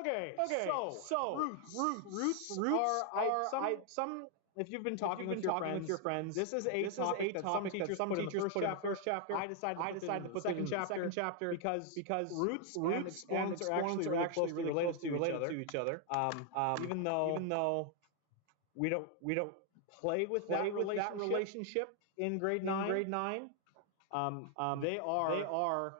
Okay. So roots are some. If you've been talking with your friends, this is a topic that some teachers put in the first chapter. I decided to put it in the second chapter because roots and exponents are actually really closely related to each other. Even though we don't play with that relationship in grade 9. They are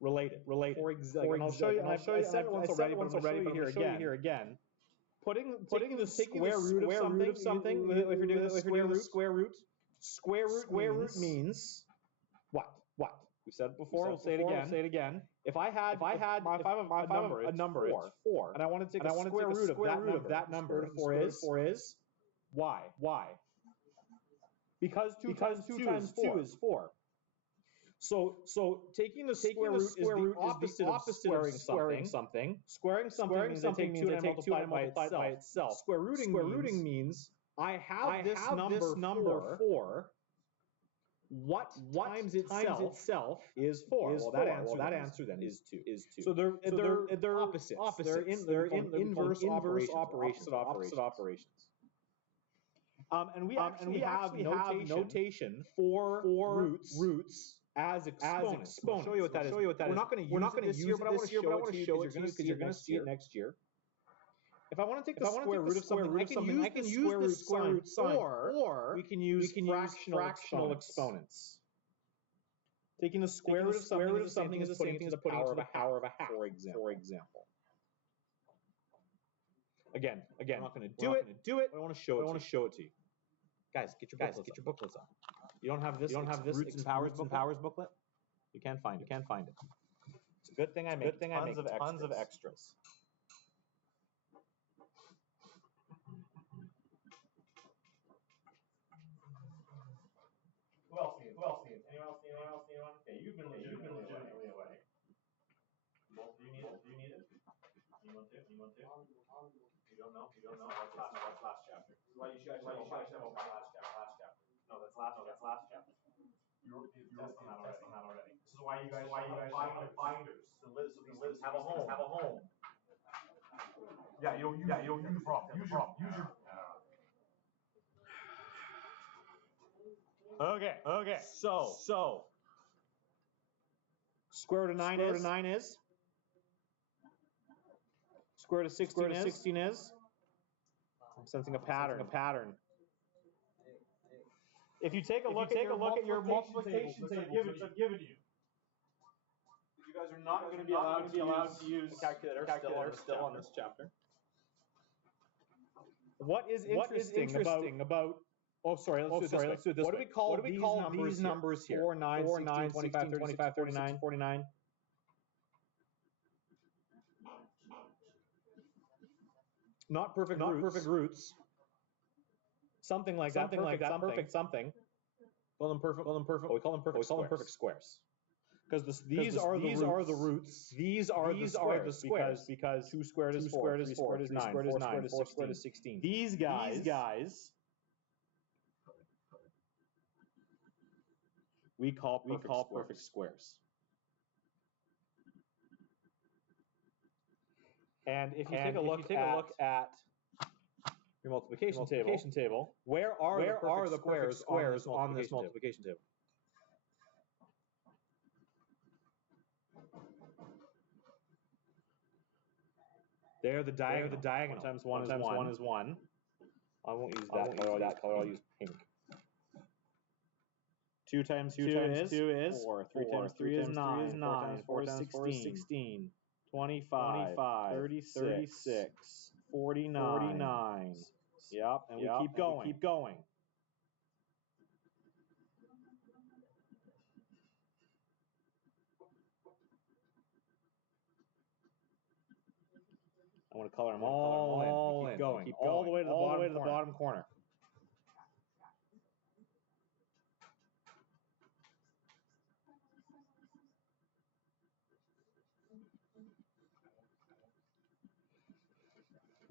related. For example, I'll show you. I said it once already, but I'm going to show you here again. Taking the square root of something. If you're doing the square root, square root means what? We said it before. We'll say it again. If I had a number, it's 4, and I want to take a square root of that number. Four is why? Because 2 times 2 is 4. So taking the square root is the opposite of squaring something. Squaring something means I take 2 and I multiply it by itself. Square rooting means I have this number 4. What times itself is 4? Well, that answer then is 2. So they're opposites. They're inverse operations. And we actually have notation for roots as exponents. I'll show you what that is. We're not going to use it this year, but I want to show it to you because you're going to see it next year. If I want to take the square root of something, I can use the square root sign, or we can use fractional exponents. Taking the square root of something is the same thing as putting it to the power of a half, for example. Again, I'm not going to do it, but I want to show it to you. Guys, get your booklets up. You don't have this Roots and Powers booklet? You can't find it. It's a good thing I make tons of extras. Who else needs? Anyone? Okay, you've been legitimately away. Both of you need it? Anyone too? You don't know? That's last chapter. This is why you should have opened last chapter. No, that's last chapter. You're testing that already. This is why you guys have binders. So these have a home. Yeah, you'll use the prompt. Use your. Okay. So square root of 9 is. Square root of 16 is. I'm sensing a pattern. If you take a look at your multiplication tables I've given you, you guys are not going to be allowed to use the calculator still on this chapter. What is interesting about let's do it this way. What do we call these numbers here? 4, 9, 16, 25, 36, 49. Not perfect roots. Something like that. Perfect something. Call them perfect. We call them perfect squares. Because these are the roots. These are the squares because 2 squared is 4, 3 squared is 9, 4 squared is 16. These guys we call perfect squares. And if you take a look at your multiplication table, where are the perfect squares on this multiplication table? They're the diagonal. 1 times 1 is 1. I won't use that color. I'll use pink. 2 times 2 is 4. 3 times 3 is 9. 4 times 4 is 16. 25, 36, 49. Yep, and we keep going. I want to color them all in. Keep going. All the way to the bottom corner.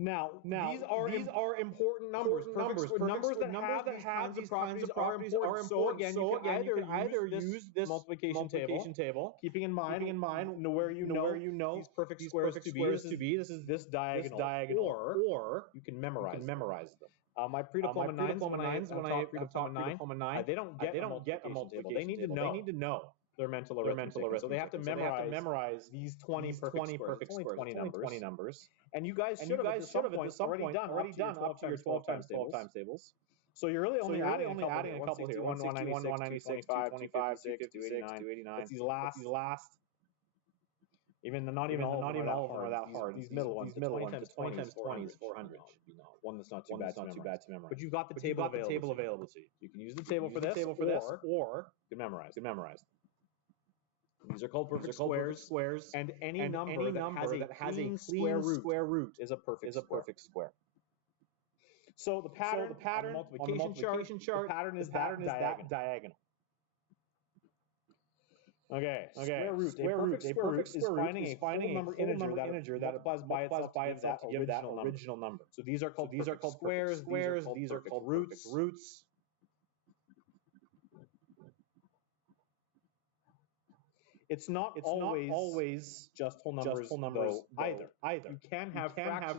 Now, these are important numbers. Numbers that have these properties are important. So again, you can either use this multiplication table, keeping in mind where you know these perfect squares to be. This is this diagonal, or you can memorize them. My pre-diploma nines, when I pre-diploma 9, they don't get a multiplication table. They need to know their mental arithmetic. So they have to memorize these 20 perfect squares. 20 numbers. And you guys should have at some point already done up to your 12 times tables. So you're really only adding a couple here. 196, 225, 256, 289. It's these last. Not even all of them are that hard. These middle ones. 20 times 20 is 400. One that's not too bad to memorize. But you've got the table available to you. You can use the table for this, or you can memorize. These are called perfect squares. And any number that has a clean square root is a perfect square. So the pattern on the multiplication chart, the pattern is that diagonal. Okay. Square root. A perfect square root is finding a full number integer that applies by itself to give that original number. So these are called squares. These are called roots. It's not always just whole numbers though, either. You can have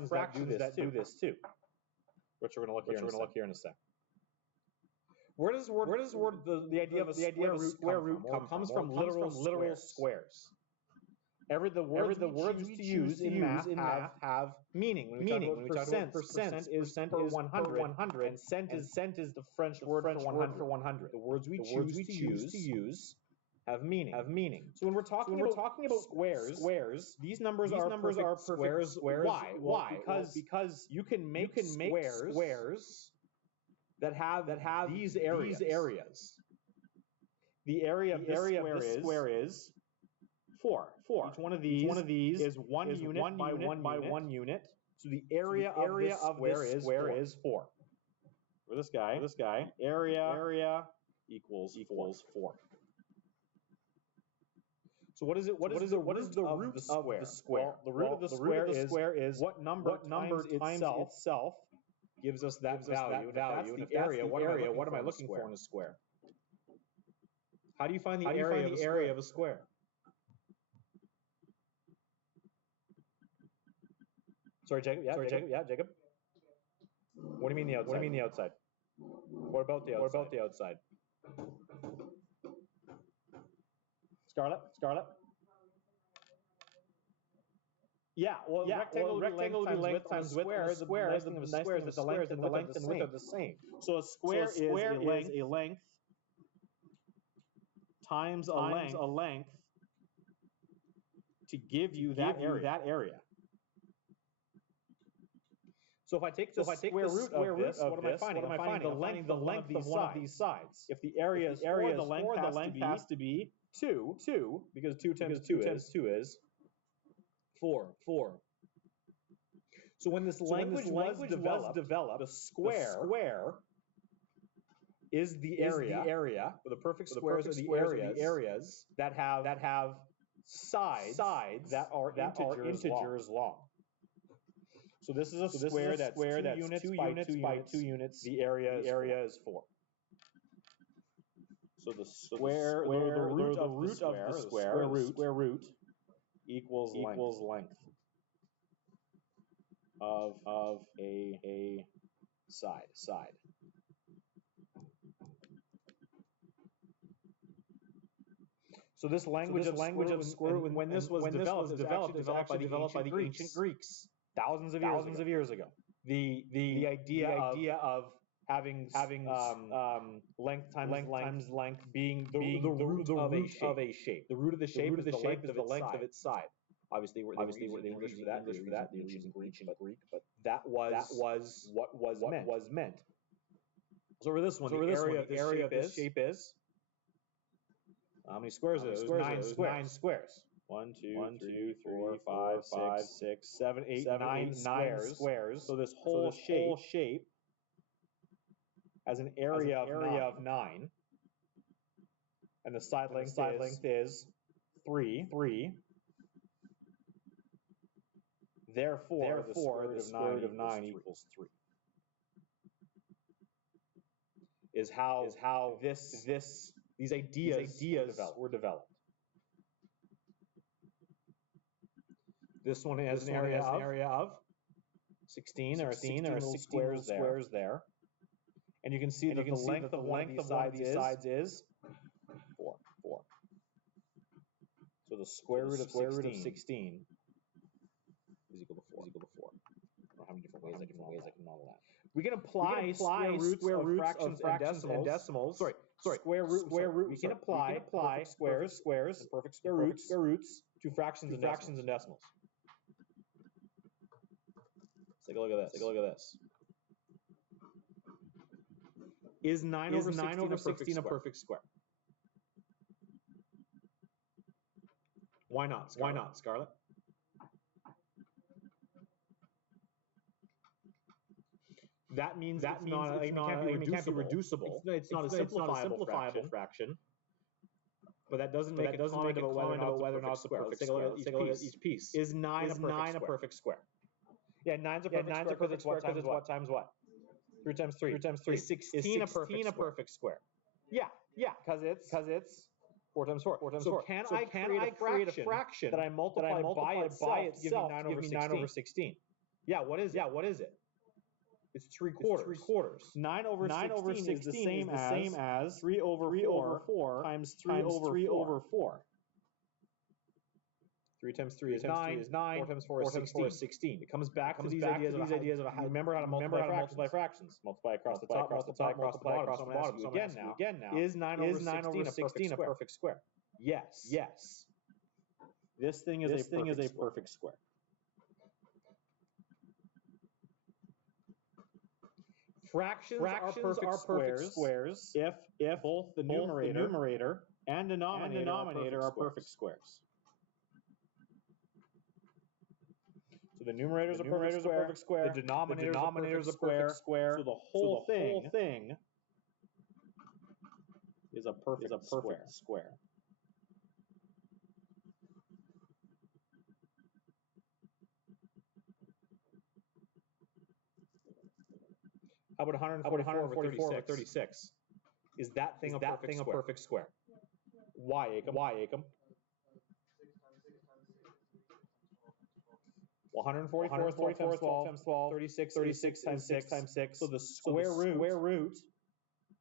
fractions that do this too, which we're going to look here in a sec. Where does the idea of a square root come from? It comes from literal squares. The words to use in math have meaning. When we talk about percent is per 100, and cent is the French word for 100. The words we choose to use have meaning. So when we're talking about squares, these numbers are perfect squares. Why? Because you can make squares that have these areas. The area of this square is 4. Each one of these is one unit by one unit. So the area of this square is 4. For this guy, area equals 4. So what is the root of the square? Well, the root of the square is what number times itself gives us that value. And if that's the area, what am I looking for in a square? How do you find the area of a square? Sorry, Jacob. Yeah, Jacob. What do you mean the outside? What about the outside? Scarlett? Yeah, rectangle will be length times width. The square is that the length and width are the same. So a square is a length times a length to give you that area. So if I take the square root of this, what am I finding? I'm finding the length of one of these sides. If the area is 4, the length has to be 2, because 2 times 2 is 4. So when this language was developed, the square is the area. The perfect squares are the areas that have sides that are integers long. So this is a square that's 2 units by 2 units. The area is 4. So the root of the square root equals length of a side. So this language of square root, when this was developed, it was actually developed by the ancient Greeks thousands of years ago. The idea of having length times length being the root of a shape. The root of the shape is the length of its side. Obviously, they were using English for that. They were using ancient Greek, but that was what was meant. So over this one, the area of this shape is how many squares is it? 9 squares. 1, 2, 3, 4, 5, 6, 7, 8, 9 squares. So this whole shape has an area of 9, and the side length is 3. Therefore, the square root of 9 equals 3. Is how these ideas were developed. This one has an area of 16. There are 16 squares there. And you can see that the length of one of these sides is 4. So the square root of 16 is equal to 4. I don't know how many different ways I can model that. We can apply square roots of fractions and decimals. Square root. We can apply squares, and perfect square roots to fractions and decimals. Let's take a look at this. Is 9 over 16 a perfect square? Why not, Scarlett? That means it can't be reducible. It's not a simplifiable fraction. But that doesn't make a comment about whether or not it's a perfect square. Let's take a look at each piece. Is 9 a perfect square? Yeah, 9's a perfect square because it's what times what? 3 times 3. Is 16 a perfect square? Yeah, because it's 4 times 4. So can I create a fraction that I multiply by itself to give me 9 over 16? Yeah, what is it? It's 3/4. 9 over 16 is the same as 3 over 4 times 3 over 4. 3 times 3 is 9. 4 times 4 is 16. It comes back to these ideas of how remember how to multiply fractions. Multiply across the top, multiply across the bottom. So I'm going to ask you again now. Is 9 over 16 a perfect square? Yes. This thing is a perfect square. Fractions are perfect squares if both the numerator and denominator are perfect squares. So the numerator is a perfect square. The denominator is a perfect square. So the whole thing is a perfect square. How about 144 over 36? Is that thing a perfect square? Why, Acom? Well, 144 is 12 times 12. 36 times 6. So the square root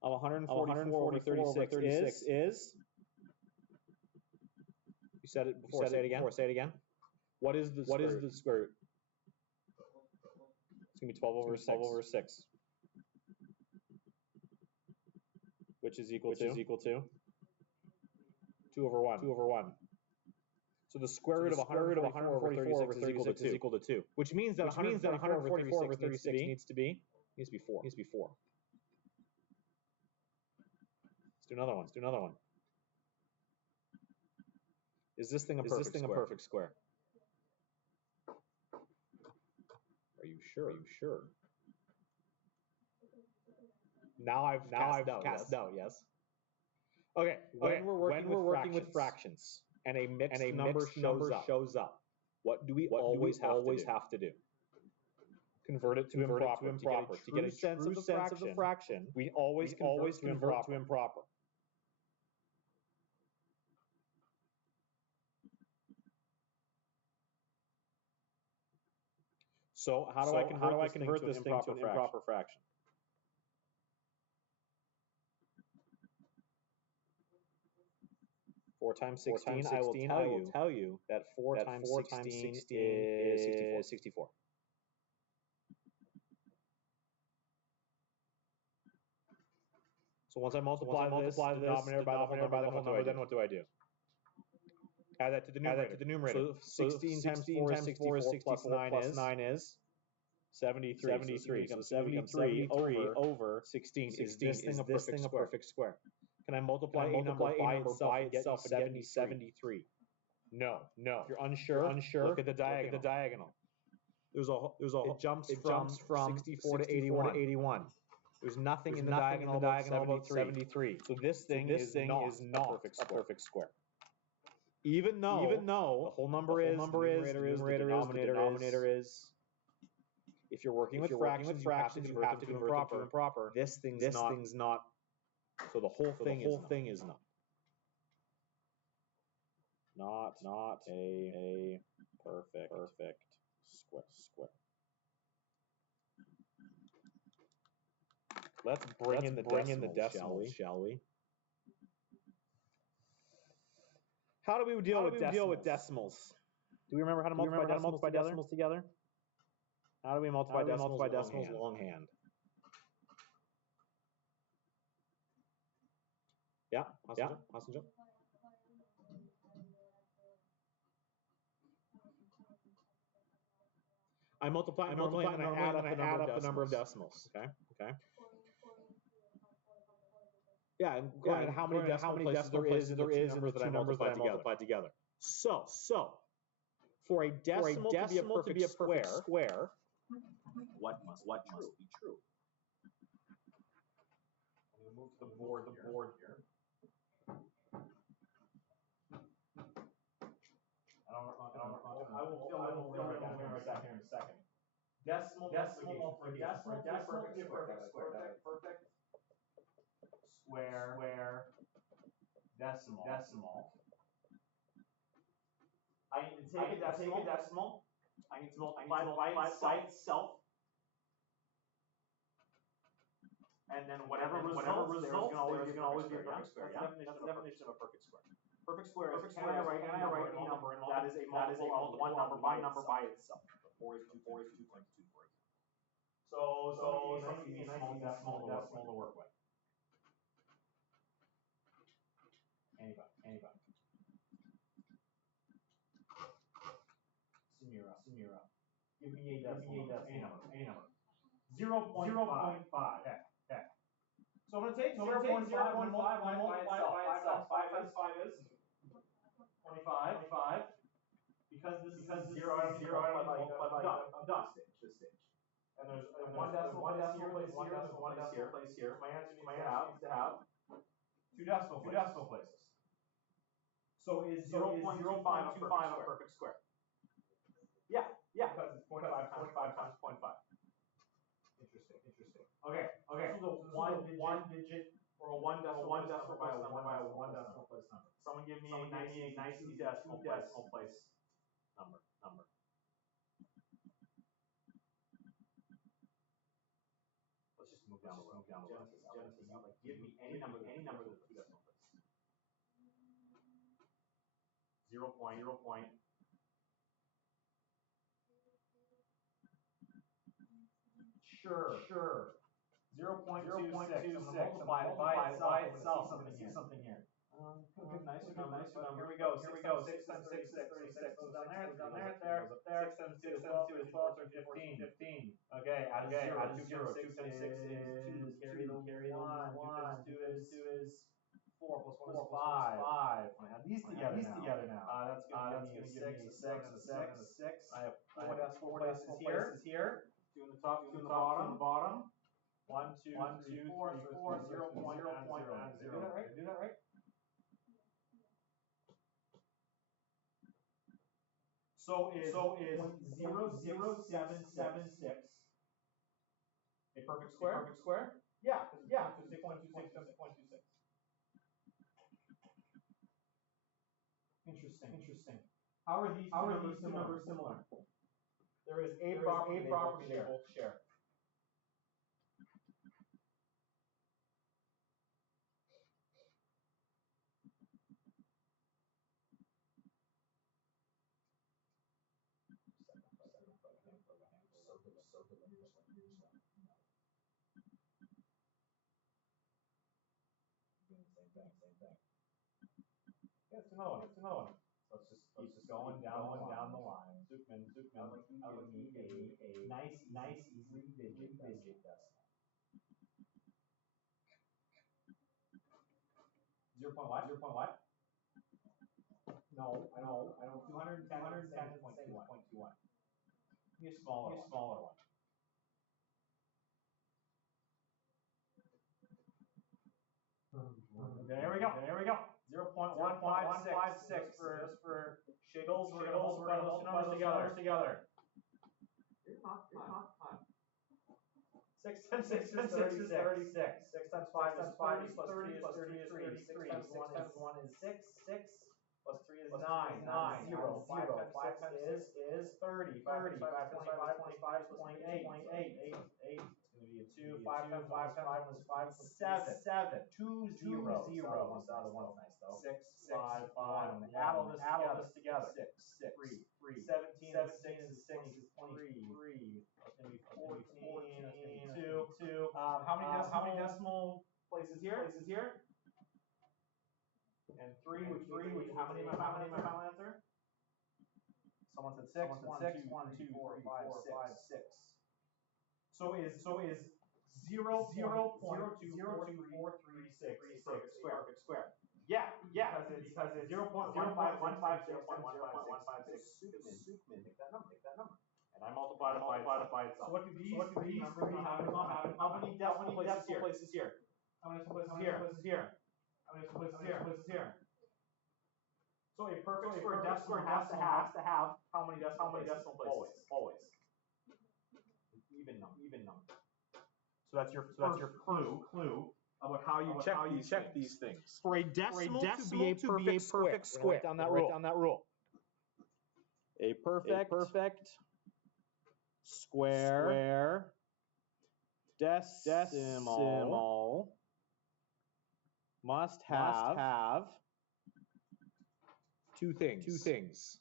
of 144 over 36 is? You said it before. Say it again. What is the square root? It's going to be 12 over 6. Which is equal to 2 over 1. So the square root of 144 over 36 is equal to 2. Which means that 144 over 36 needs to be 4. Let's do another one. Is this thing a perfect square? Are you sure? Now I've cast doubt, yes. Okay, when we're working with fractions and a mixed number shows up, what do we always have to do? Convert it to improper. To get a true sense of the fraction, we always convert to improper. So how do I convert this thing to an improper fraction? Four times 16, I will tell you that 4 times 16 is 64. So once I multiply the denominator by the whole number, then what do I do? Add that to the numerator. So 16 times 4 is 64 plus 9 is 73. So this becomes 73 over 16. Is this thing a perfect square? Can I multiply a number by itself and get 73? No. If you're unsure, look at the diagonal. It jumps from 64 to 81. There's nothing in the diagonal about 73. So this thing is not a perfect square. Even though the whole number is, the denominator is. If you're working with fractions, you have to convert them to improper. This thing's not. So the whole thing is not. Not a perfect square. Let's bring in the decimals, shall we? How do we deal with decimals? Do we remember how to multiply decimals together? How do we multiply decimals longhand? Yeah, Hassanjo. I multiply and I add up the number of decimals. Okay. Yeah, and how many decimal places there is in the two numbers that I multiplied together. So for a decimal to be a perfect square, what must be true? I'm going to move to the board here. I will fill in a second. Decimal multiplication for a decimal to be a perfect square. Perfect square decimal. I need to take a decimal. I need to multiply by itself. And then whatever results, there is always be a perfect square. That's the definition of a perfect square. Perfect square is can I write any number and that is a multiple of one number by itself. 4 is 2 for example. So nice decimal to work with. Anybody. Samira. Give me a decimal. Any number. 0.5. Okay. So I'm going to take 0.5 and multiply by itself. 5 is 25. Because this is 0, I multiply by this stage. And there's one decimal place here. My answer needs to have two decimal places. So is 0.25 a perfect square? Yeah, because it's 0.5 times 0.5. Interesting. Okay. So the one digit or a one decimal place number. Someone give me a nice easy decimal place number. Let's just move down the road. Genesis, give me any number that's two decimal places. 0. Sure. 0.26. I'm multiply by itself. I'm going to see something here. Nicer number. Here we go. 6 times 6 is 36. Goes down there. 6 times 2 is 12. 15. Okay, add a 0. 2 times 6 is 2. Carry the 1. 2 times 2 is 4 plus 1 is 5. I add these together now. That's going to give me a 6 and a 6. I have 4 decimal places here. 2 in the top, 2 in the bottom. 1, 2, 3, 4. 0 point, add 0. Do that right? So is 0.0776 a perfect square? Yeah. 0.26 times 0.26. Interesting. How are these two numbers similar? There is a property they both share. Same thing. Yeah, it's another one. Let's just keep going down the line. Zookman, give me a nice easy digit decimal. 0 what? No, I don't. 210 is 0.21. Give me a smaller one. There we go. 0.156 for shiggles. We're going to multiply those two numbers together. 6 times 6 is 36. 6 times 5 is 30, plus 3 is 33. 6 times 1 is 6, plus 3 is 9. 0. 5 times 6 is 30. 5 times 25 is 28. 8. It's going to be a 2. 5 times 1 is 5. 7. 2 zeros. The other one's nice though. 6, 5, 1. Add all this together. 6, 3. 17 is 23. That's going to be 14. That's going to be 2. How many decimal places here? And 3, which how many my final answer? Someone said 6. 1, 2, 4, 5, 6. So is 0.02436 perfect square. Yeah, because it's 0.156 and 0.156. Superman, take that number. And I multiplied it by itself. So what do these three numbers have in common? How many decimal places here? How many decimal places here? How many decimal places here? So a perfect square decimal has to have how many decimal places? Always. Even number. So that's your clue about how you check these things. For a decimal to be a perfect square. Write down that rule. A perfect square decimal must have two things.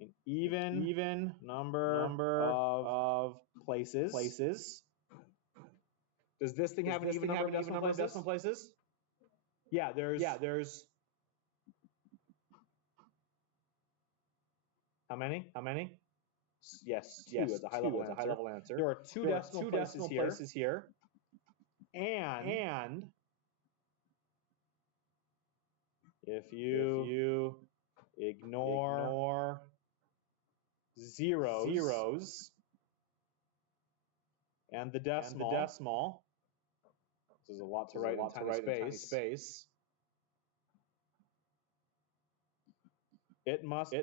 An even number of places. Does this thing have an even number of decimal places? Yeah, there's how many? Yes, 2 as a high level answer. There are two decimal places here. And if you ignore zeros and the decimal, this is a lot to write in tiny space. It must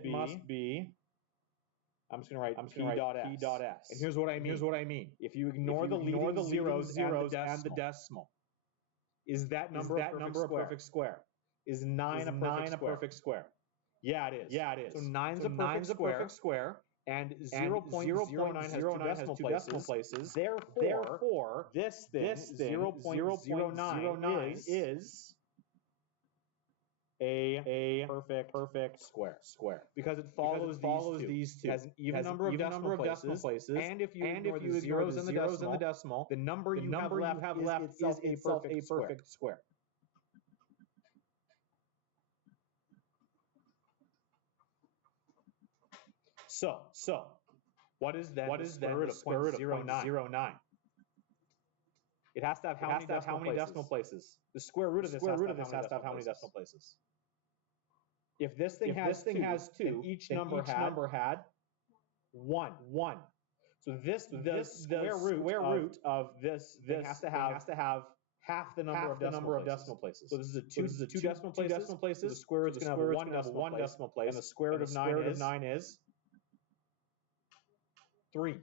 be. I'm just going to write P.S. And here's what I mean. If you ignore the leading zeros and the decimal, is that number a perfect square? Is 9 a perfect square? Yeah, it is. So 9's a perfect square. And 0.09 has two decimal places. Therefore, this thing 0.09 is a perfect square. Because it follows these two. It has an even number of decimal places. And if you ignore the zeros and the decimal, the number you have left is itself a perfect square. So, what is the square root of 0.09? It has to have how many decimal places? The square root of this has to have how many decimal places? If this thing has 2, then each number had 1. So the square root of this has to have half the number of decimal places. So this is a two decimal places. So the square root is going to have one decimal place, and the square root of 9 is 3.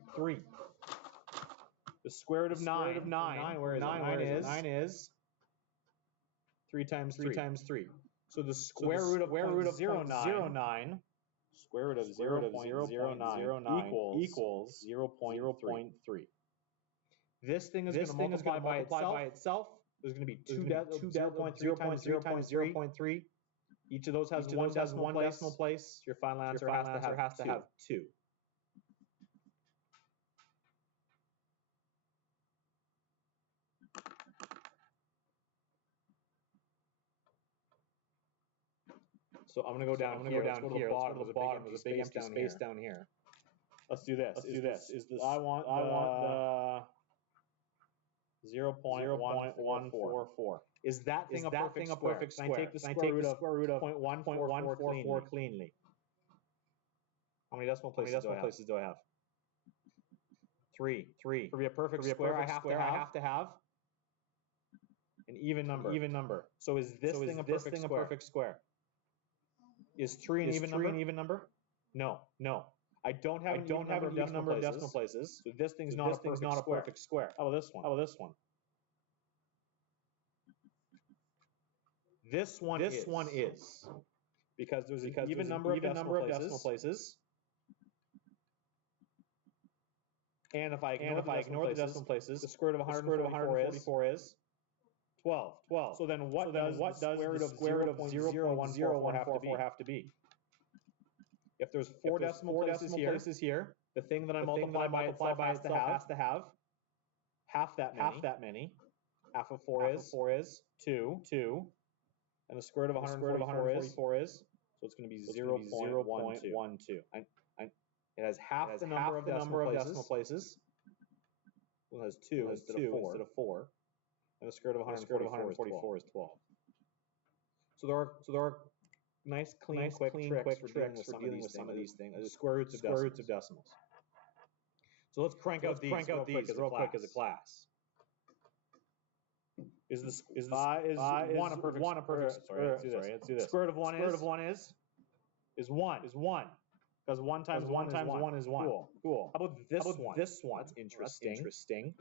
The square root of 9, where is 9 is 3 times 3. So the square root of 0.09, square root of 0.09 equals 0.3. This thing is going to multiply by itself. There's going to be 0.3 times 0.3. Each of those has one decimal place. Your final answer has to have 2. So I'm going to go down here. Let's go to the bottom. There's a big empty space down here. Let's do this. I want the 0.144. Is that thing a perfect square? Can I take the square root of 0.144 cleanly? How many decimal places do I have? 3. To be a perfect square, I have to have An even number. So is this thing a perfect square? Is 3 an even number? No. I don't have an even number of decimal places. So this thing's not a perfect square. How about this one? This one is. Because there's an even number of decimal places. And if I ignore the decimal places, the square root of 144 is 12. So then what does the square root of 0.014 have to be? If there's four decimal places here, the thing that I multiply by itself has to have half that many. Half of 4 is 2. And the square root of 144 is, so it's going to be 0.12. It has half the number of decimal places. It has 2 instead of 4. And the square root of 144 is 12. So there are nice, clean, quick tricks for dealing with some of these things. The square roots of decimals. So let's crank out these real quick as a class. Is one a perfect square? Let's do this. Square root of 1 is 1. Because 1 times 1 is 1. Cool. How about this one? That's interesting.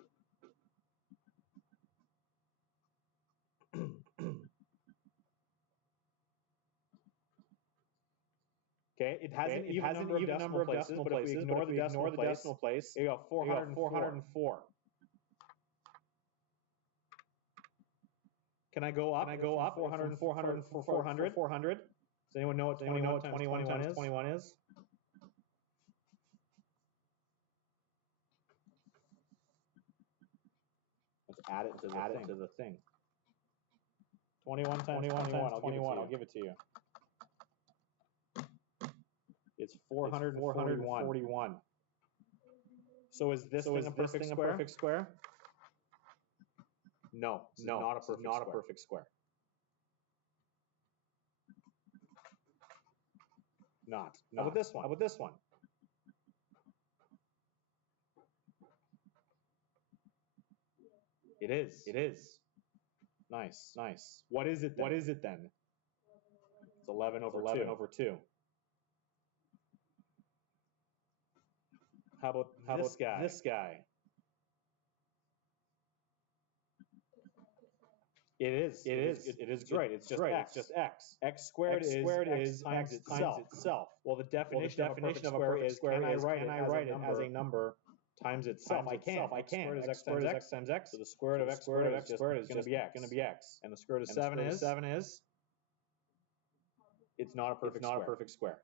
Okay, it has an even number of decimal places, but if we ignore the decimal place, you got 404. Can I go up? 400? Does anyone know what 21 times 21 is? Let's add it to the thing. 21 times 21. I'll give it to you. It's 441. So is this thing a perfect square? No, not a perfect square. Not. How about this one? It is. Nice. What is it then? It's 11 over 2. How about this guy? It is great. It's just x. X squared is x times itself. Well, the definition of a perfect square is can I write it as a number times itself? I can. X squared is x times x. So the square root of x squared is just going to be x. And the square root of 7 is. It's not a perfect square.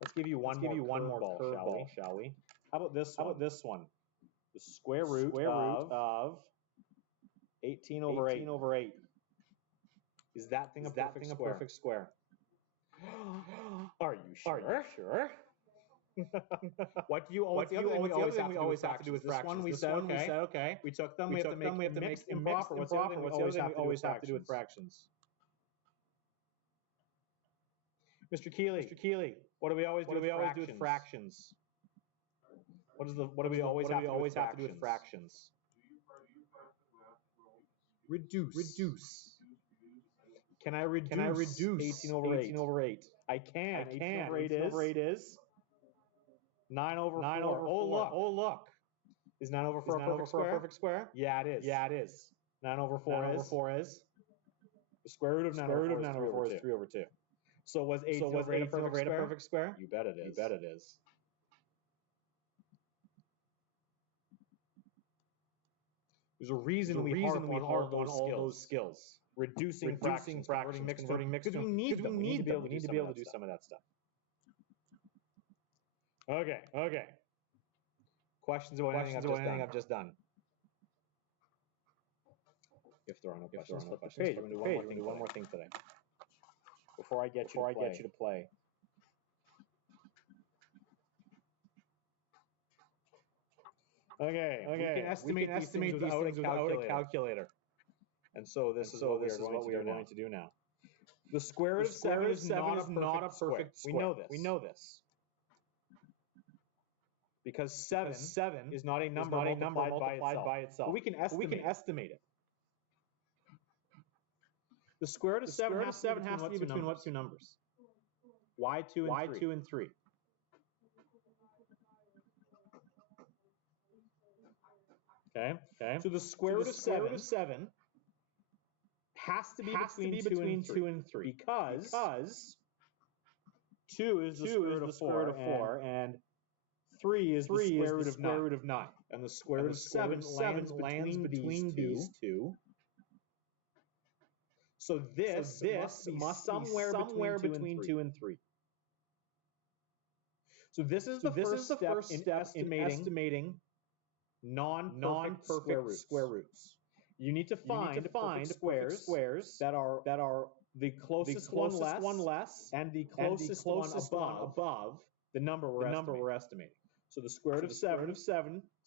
Let's give you one more ball, shall we? How about this one? The square root of 18 over 8. Is that thing a perfect square? Are you sure? What do you always have to do with fractions? We said okay. We took them. We have to make mixed improper. What's the other thing we always have to do with fractions? Mr. Keeley, what do we always do with fractions? What do we always have to do with fractions? Reduce. Can I reduce 18 over 8? I can. 18 over 8 is 9 over 4. Oh, look. Is 9 over 4 a perfect square? Yeah, it is. 9 over 4 is? The square root of 9 over 4 is 3 over 2. So was 18 over 8 a perfect square? You bet it is. There's a reason we harp on all those skills. Reducing fractions, converting mixed. Because we need to be able to do some of that stuff. Okay. Questions about anything I've just done? If there are no questions, flip the page. We're going to do one more thing today. Before I get you to play. Okay. We can estimate these things without a calculator. And so this is what we are going to do now. The square root of 7 is not a perfect square. We know this. because 7 is not a number multiplied by itself. But we can estimate it. The square root of 7 has to be between what two numbers? y2 and 3. Okay. So the square root of 7 has to be between 2 and 3 because 2 is the square root of 4 and 3 is the square root of 9. And the square root of 7 lands between these two. So this must be somewhere between 2 and 3. So this is the first step in estimating non-perfect square roots. You need to find squares that are the closest one less and the closest one above the number we're estimating. So the square root of 7,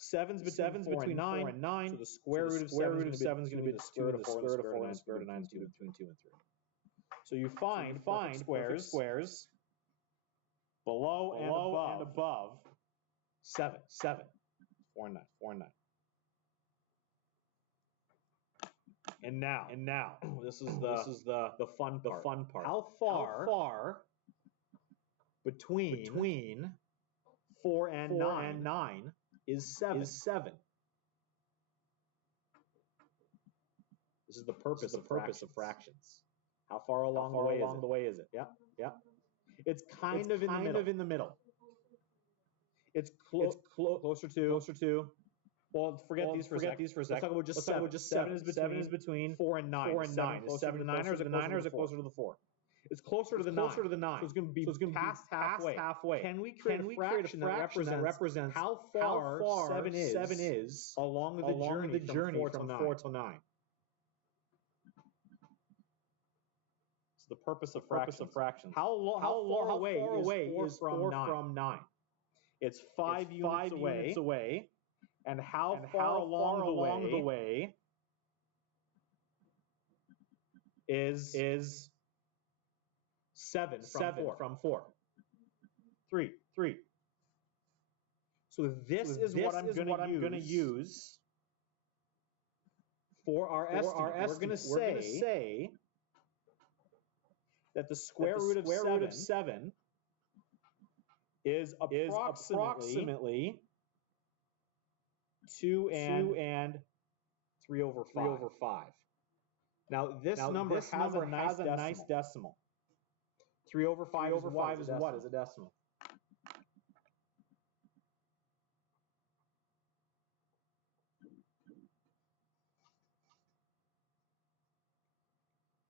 7's between 4 and 9, so the square root of 7 is going to be the square root of 4, and the square root of 9 is between 2 and 3. So you find squares below and above 7, 4 and 9. And now, this is the fun part. How far between 4 and 9 is 7? This is the purpose of fractions. How far along the way is it? Yeah. It's kind of in the middle. It's closer to. Well, forget these for a second. Let's talk about just 7. 7 is between 4 and 9. 4 and 9. Is 7 to 9 or is it 9 or is it closer to the 4? It's closer to the 9. So it's going to be past halfway. Can we create a fraction that represents how far 7 is along the journey from 4 till 9? It's the purpose of fractions. How far away is 4 from 9? It's 5 units away. And how far along the way is 7 from 4? 3. So this is what I'm going to use for our estimate. We're going to say that the square root of 7 is approximately 2 and 3 over 5. Now this number has a nice decimal. 3 over 5 is what? Is a decimal.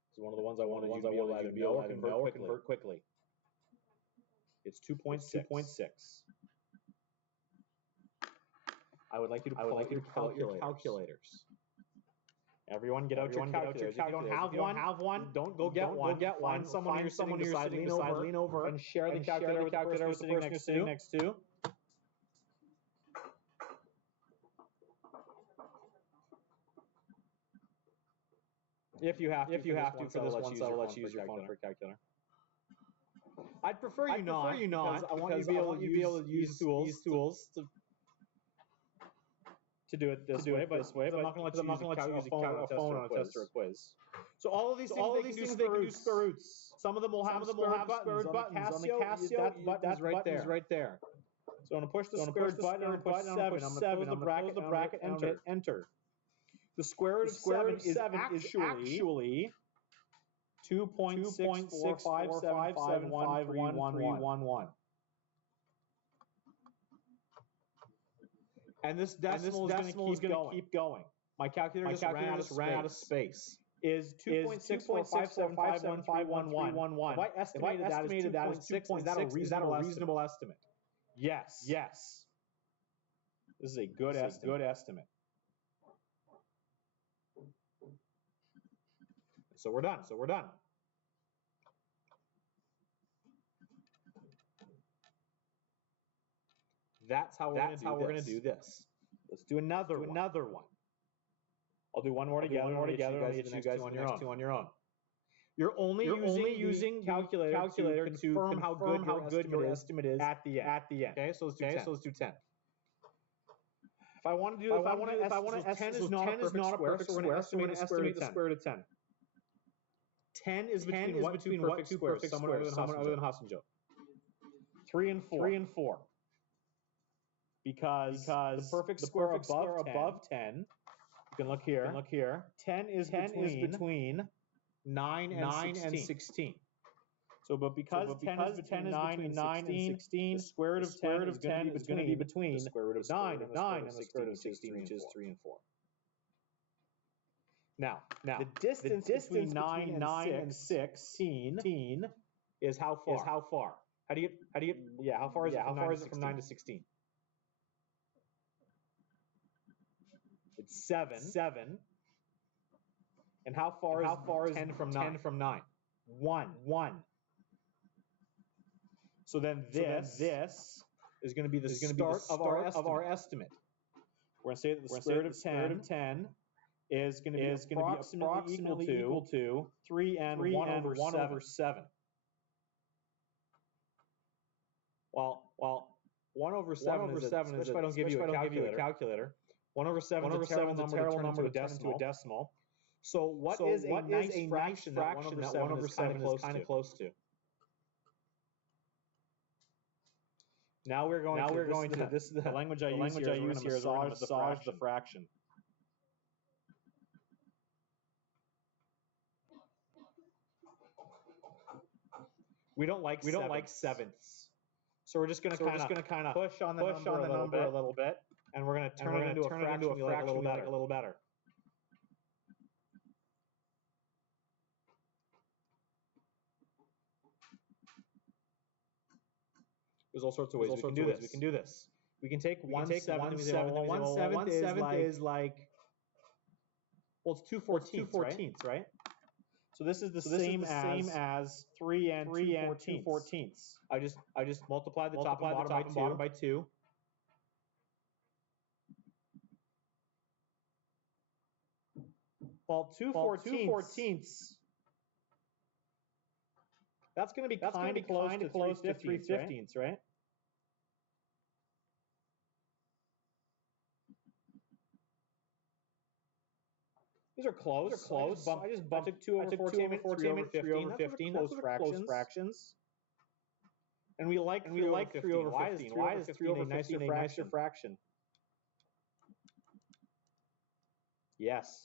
This is one of the ones I wanted you to be able to convert quickly. It's 2.6. I would like you to pull out your calculators. Everyone get out your calculators. If you don't have one, don't go get one. Find someone you're sitting beside, lean over, and share the calculator with the person you're sitting next to. If you have to for this one, so I'll let you use your phone for a calculator. I'd prefer you not. I want you to be able to use these tools to do it this way, but I'm not going to let you use a phone on a test or a quiz. So all of these things they can do square roots. Some of them will have square root buttons. On the Casio, that button is right there. So I'm going to push the square root button. I'm going to push 7. I'm going to close the bracket. Enter. The square root of 7 is actually 2.64575711311. And this decimal is going to keep going. My calculator just ran out of space. Is 2.64575711311. If I estimated that as 2.6, is that a reasonable estimate? Yes. This is a good estimate. So we're done. That's how we're going to do this. Let's do another one. I'll do one more together. You guys do the next two on your own. You're only using calculator to confirm how good your estimate is at the end. Okay, so let's do 10. If I want to do, if I want to, 10 is not a perfect square, so we're going to estimate the square root of 10. 10 is between what two perfect squares? Someone other than Hassanjo. 3 and 4. 3 and 4. Because the perfect square above 10, you can look here. 10 is between 9 and 16. So, but because 10 is between 9 and 16, the square root of 10 is going to be between the square root of 9 and the square root of 16, which is 3 and 4. Now, the distance between 9 and 16 is how far? How far is it from 9 to 16? It's 7. And how far is 10 from 9? 1. So then this is going to be the start of our estimate. We're going to say that the square root of 10 is going to be approximately equal to 3 and 1 over 7. Well, 1 over 7 is especially if I don't give you a calculator. 1 over 7 is a terrible number to turn into a decimal. So what is a nice fraction that 1 over 7 is kind of close to? Now we're going to this is the language I use here is we're going to massage the fraction. We don't like sevenths. So we're just going to kind of push on the number a little bit, and we're going to turn it into a fraction we like a little better. There's all sorts of ways we can do this. We can take 1/7. 1/7 is like, well, it's 2/14, right? So this is the same as 3 and 2/14. I just multiply the top and bottom by 2. Well, 2/14. That's going to be kind of close to 3/15, right? These are close. I just bumped 2 over 14, 3 over 15. Those are close fractions. And we like 3 over 15. Why is 3 over 15 a nicer fraction? Yes.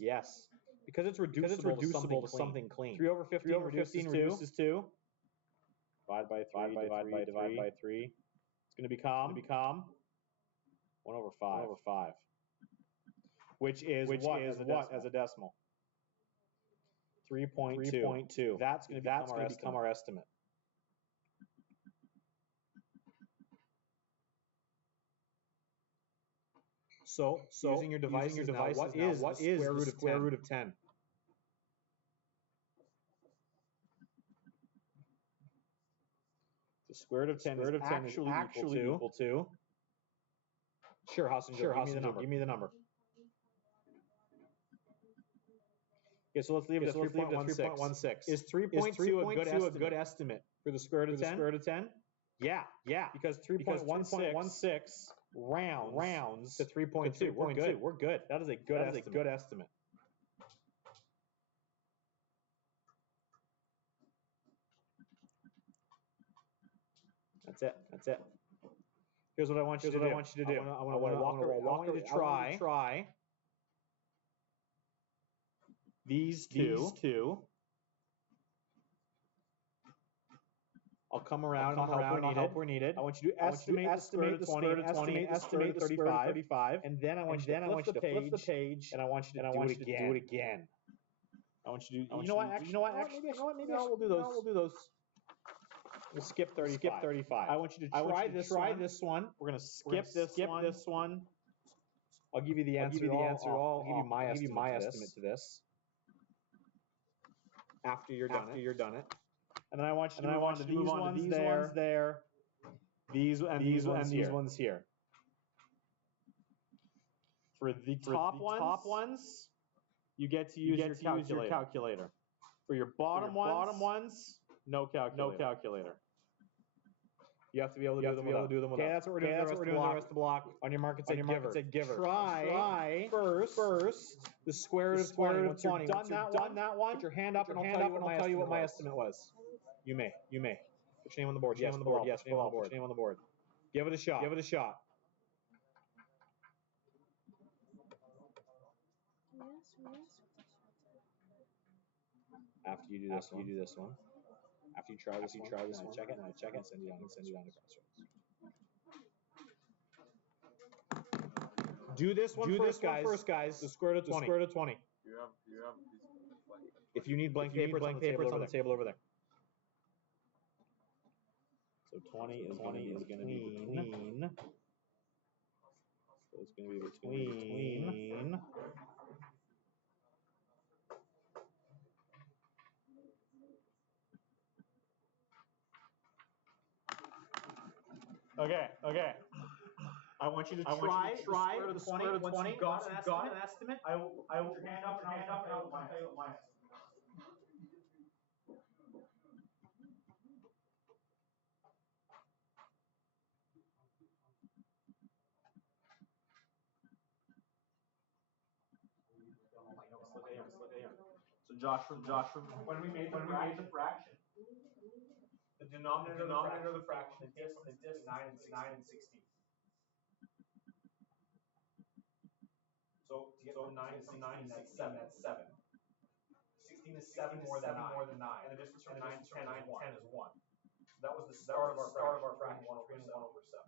Because it's reducible to something clean. 3 over 15 reduces to divide by 3. It's going to become 1 over 5. Which is what as a decimal? 3.2. That's going to become our estimate. So using your devices now, what is the square root of 10? The square root of 10 is actually equal to. Sure, Hassanjo, give me the number. Okay, so let's leave it at 3.16. Is 3.2 a good estimate for the square root of 10? Yeah. Because 3.16 rounds to 3.2. We're good. That is a good estimate. That's it. Here's what I want you to do. I want you to try these two. I'll come around and I'll help where needed. I want you to estimate the square root of 20, estimate the square root of 35, and then I want you to flip the page, and I want you to do it again. I want you to, you know what, maybe we'll do those. We'll skip 35. I want you to try this one. We're going to skip this one. I'll give you the answer. I'll give you my estimate to this. After you're done it. And then I want you to move on to these ones there. These ones here. For the top ones, you get to use your calculator. For your bottom ones, no calculator. You have to be able to do them. Okay, that's what we're doing. That's what we're doing. The rest of the block. On your mark, it's a giver. Try first the square root of 20. Once you've done that one, put your hand up and I'll tell you what my estimate was. You may. Put your name on the board. Yes, put your name on the board. Give it a shot. After you do this one. After you try this one, check it, and send you down to Crossroads. Do this one first, guys. The square root of 20. You have a piece of blank. If you need blank paper, it's on the table over there. So 20 is going to be between. So it's going to be between. Okay. I want you to try the square root of 20. Once you've got an estimate, I will put your hand up and I'll tell you what my estimate. So Josh, when we made the fraction, the denominator of the fraction, the distance 9 and 16. So to get from 9 to 16, that's 7. 16 is 7 more than 9. And the distance from 9 to 10 is 1. So that was the start of our fraction, 1 over 7.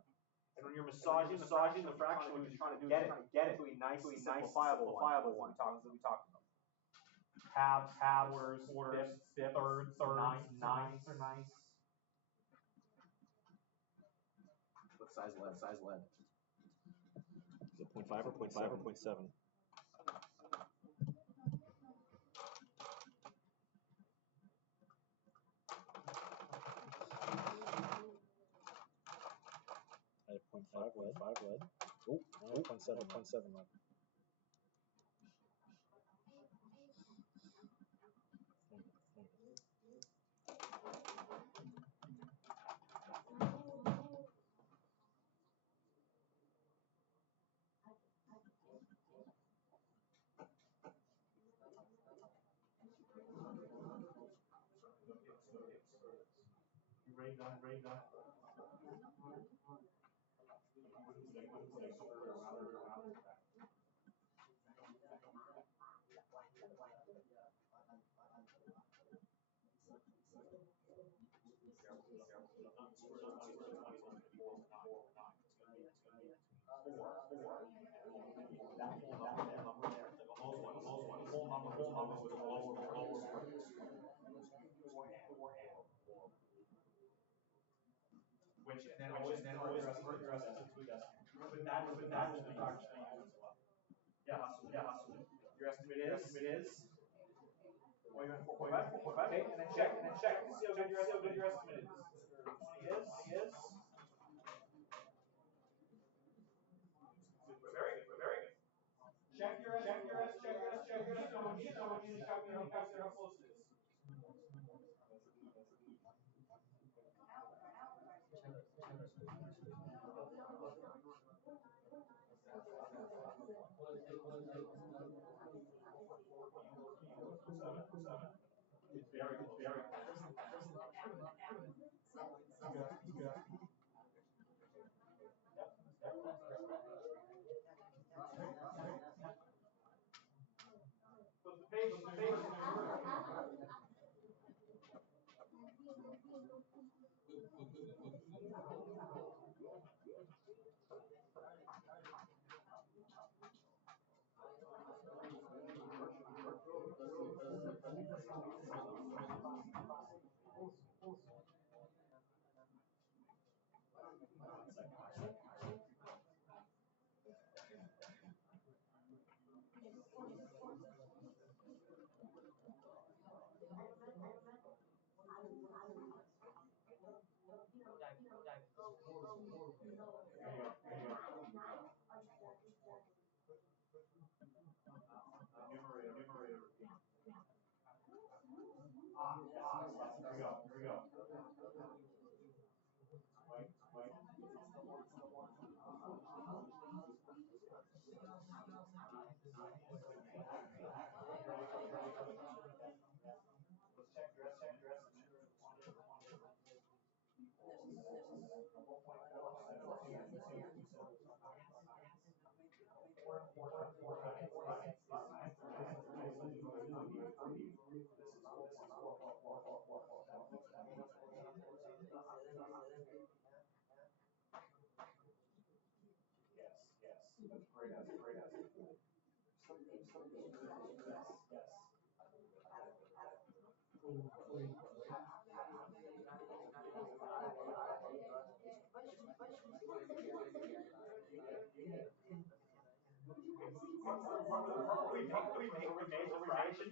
And when you're massaging the fraction, what you're trying to do is get it to a nice, simplifiable one that we talked about. Halves, quarters, fifths, ninths are nice. What size lead? Is it 0.5 or 0.7? At 0.5 lead. Oh, 0.7 lead. You ready done? Which then always convert your estimate to a decimal. But that is the fraction I use as well. Yeah. Your estimate is. Okay, and then check to see how good your estimate is. 20 is. Very good. Check your estimate. You need to calculate how close it is. It's very close. So the page.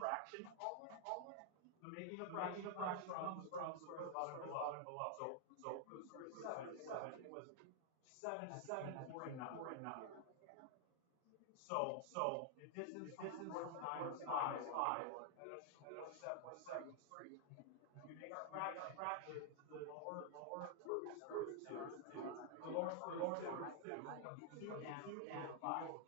Fraction. The making of fraction from the square above and below. So it was 7. It was 7 4 and 9. So the distance from 9 is 5. And 7 was 3. You make a fraction to the lower square root 2. The lower square root 2 and 5. 2 and 5.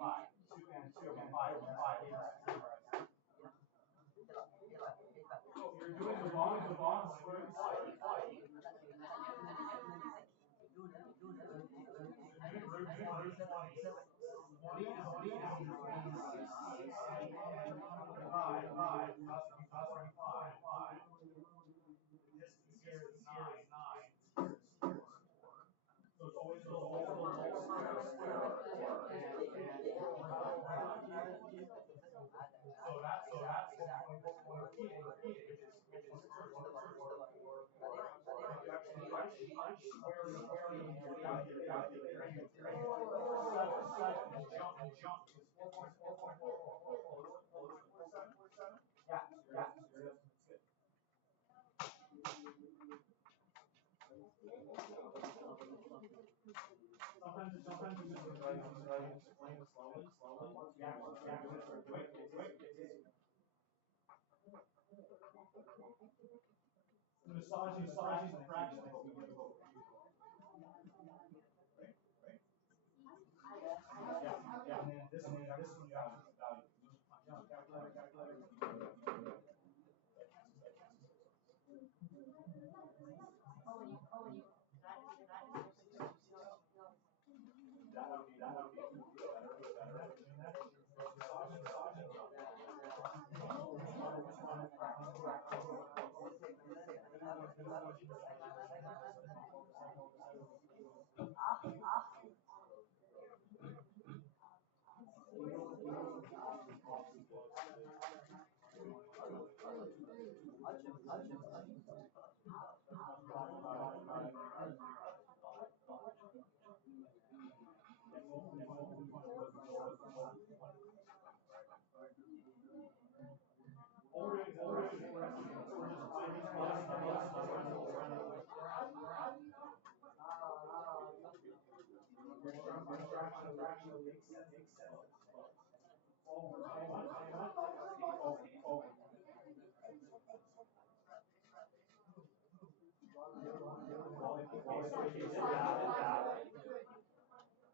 You're doing the bottom square root 5. So it's always the lower square. So that's what we're repeating, which is and jump. Yeah. Sometimes it's just explain it slowly. Yeah. Wait. The massaging fraction is what we do. Yeah. And then this one you have value. That would be better.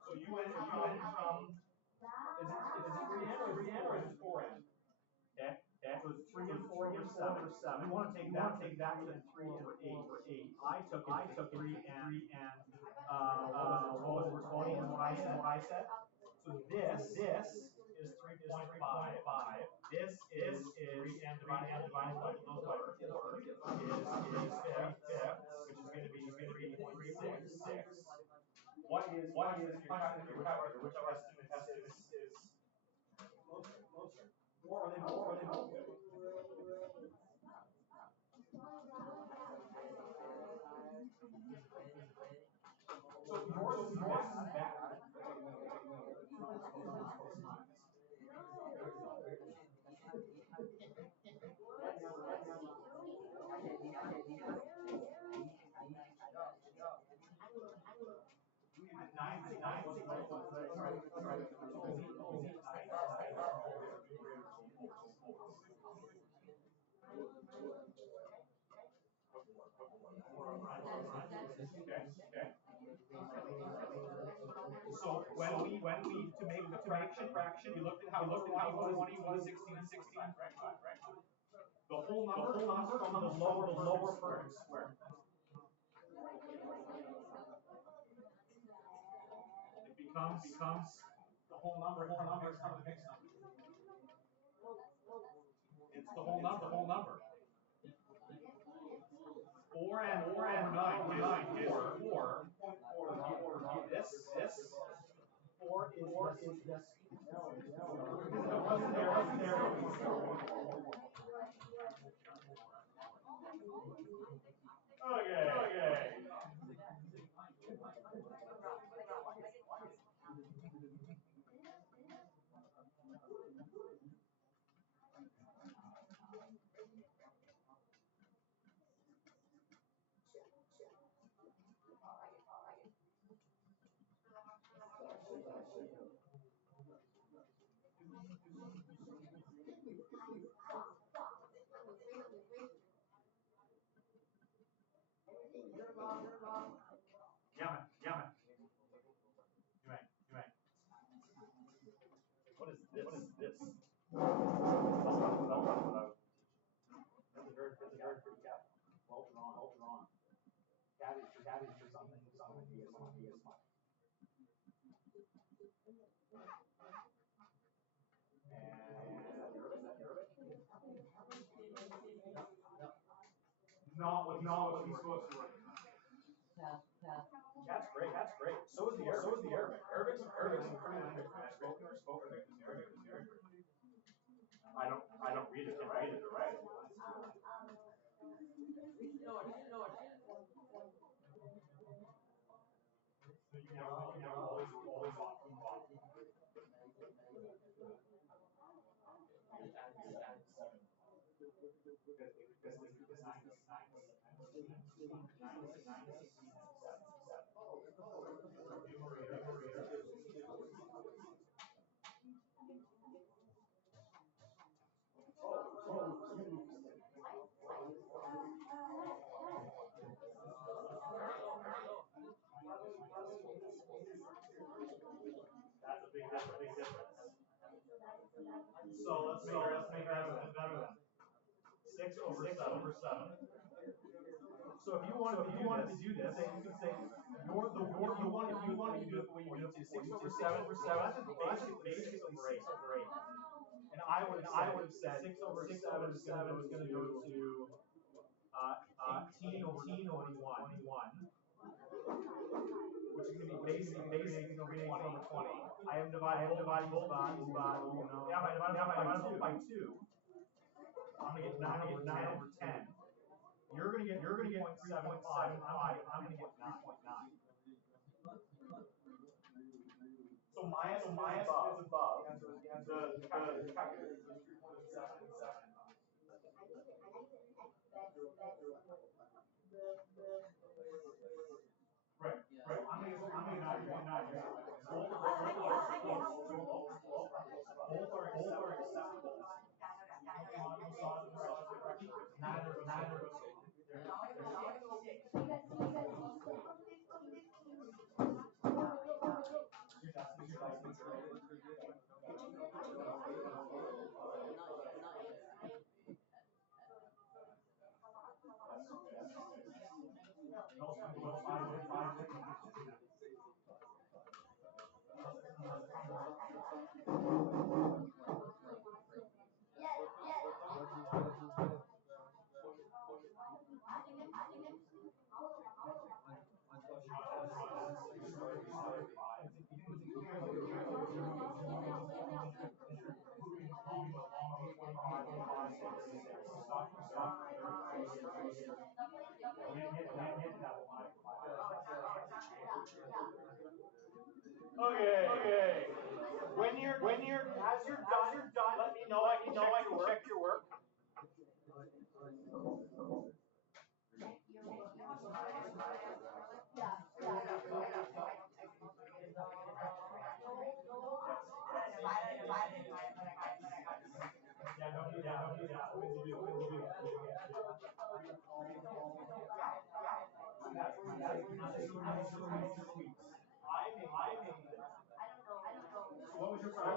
So you went from, is it 3n or is it 4n? Okay. So it's 3 and 4 or 7. You want to take that to 3 or 8. I took 3 and what was it, 20 is what I said. So this is 3.5. This is 3 and divided by those numbers is 5, which is going to be 3.36. What is calculator? Which of our estimates is closer? Or are they both good? So yours is bad. Okay. So when we to fraction. You looked at how 20 was 16 and 16. Right. The whole number comes from the lower perfect square. It becomes the whole number. The whole number is the mixed number. It's the whole number. 4 and 9 is 4. This 4 is this. Because it wasn't there. Okay. Yeah. You may. What is this? That's a very pretty cat. Well drawn. Cat is for something. He is smart. And Arabic? Not what he's supposed to work. That's great. So is the Arabic. Arabic's pretty language. Spoken. Arabic is very great. I don't read it. Can't read it. Right. You never always on. That's a big difference. So let's make ours better then. 6 over 7. So if you wanted to do this, you could say you wanted to do it the way you do it before. 6 over 7. That's basically 6 over 8. And I would have said 6 over 7 is going to go to 18 over 21, which is going to be basically 3 over 20. I am dividing both by, if I divide by 2, I'm going to get 9 over 10. You're going to get 0.75. I'm going to get 9.9. So minus is above. The calculator is 3.77. Right. I'm going to get 9. Both are acceptable. Neither. Okay. When you're as you're done, let me know. I can check your work. Don't do that. What did you do? I made. So what was your price?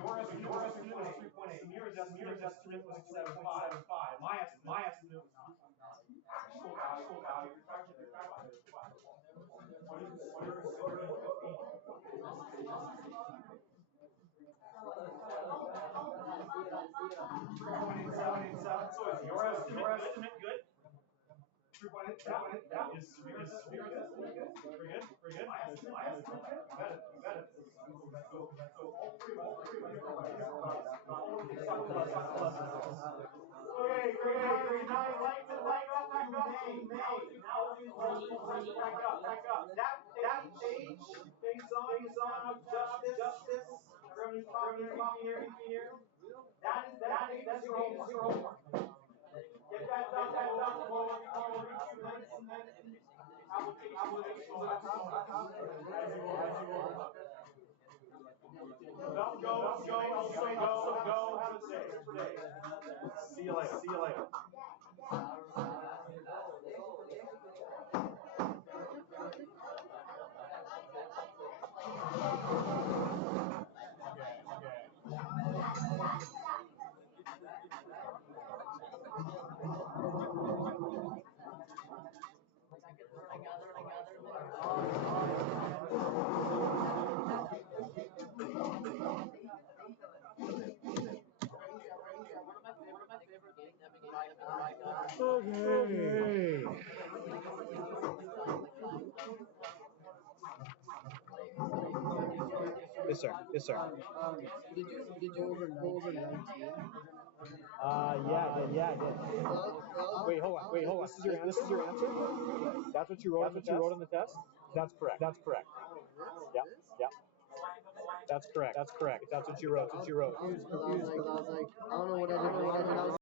Your estimate was 3.8. Samir's estimate was 3.75. My estimate was not. Actual value. What is $3.87. So is your estimate good? 3.8. Yeah. Is Samir's estimate good? Pretty good. My estimate good. You got it. So all three. Okay, grade 9, light up, back up. That page, things on justice, from here. That's your homework. Get that done, for 2 minutes, and then application. Don't go, have a safe day. See you later. Okay. Yes, sir. Did you over 19? Yeah, I did. Wait, hold on. This is your answer? That's what you wrote on the test? That's correct. Yeah. That's correct. That's what you wrote. I was confused because I was like, I don't know what I did wrong.